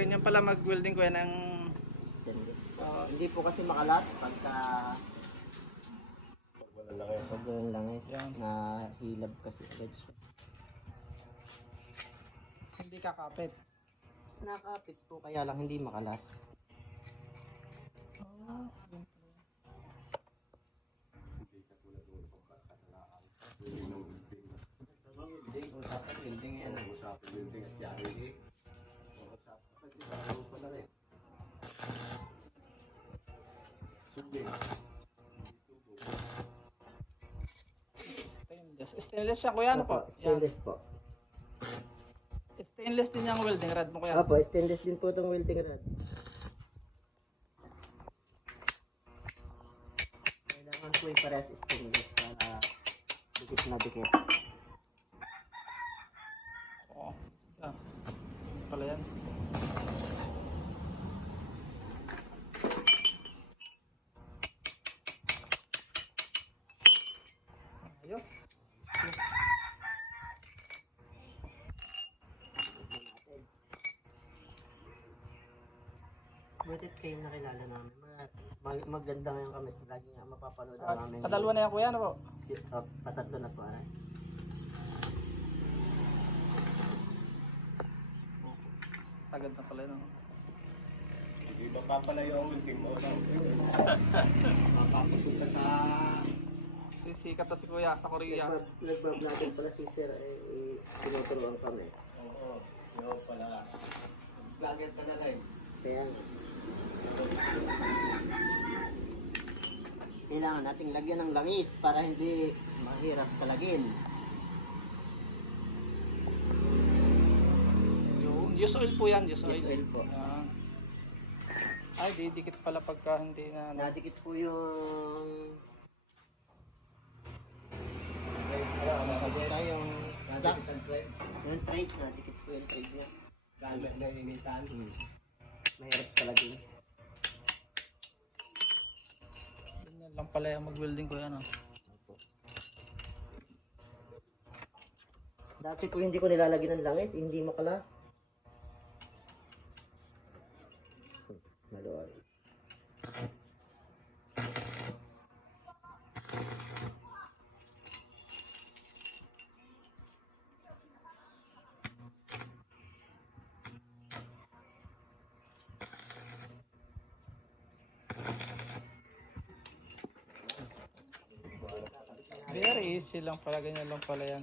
Ganyan pala mag-welding ko yan ng Stainless. Hindi po kasi makalat pagka pag walang langis na hilab kasi agad siya. hindi kakapit. Nakapit po kaya lang hindi makalas. Usapan building yan. Usapan building at yari. Usapan pala rin. Stainless siya kuya, ano po? Stainless po. Stainless din yung welding rod mo kuya. Opo, stainless din po itong welding rod. Kailangan po yung parehas stainless para dikit na dikit. Oo. Pala yan. Ayos. Butit kayo nakilala namin. Maganda ngayon kami. Lagi nga mapapanood namin. Kadalwa na yan kuya, ano po? Patatlo na po. Sagad na pala yun. Hindi ba papalayo ang ulting mo? Mapapasunta sa... Sisikat na si kuya sa Korea. Nagbablogger pala si Sir. Tinuturuan kami. Oo. Yo pala. Vlogger ka na rin. Kaya nga. Kailangan nating lagyan ng langis para hindi mahirap palagin. Yung use oil po yan, use oil. Use oil po. Ay, didikit pala pagka hindi na... Nadikit po yung... Yung trade, nadikit po yung trade niya. Gamit na initan. Mahirap palagin. Ganyan lang pala yung mag-welding ko yan. Dati po hindi ko nilalagyan ng langis, hindi makalas. Maluwag. Very easy lang pala, ganyan lang pala yan.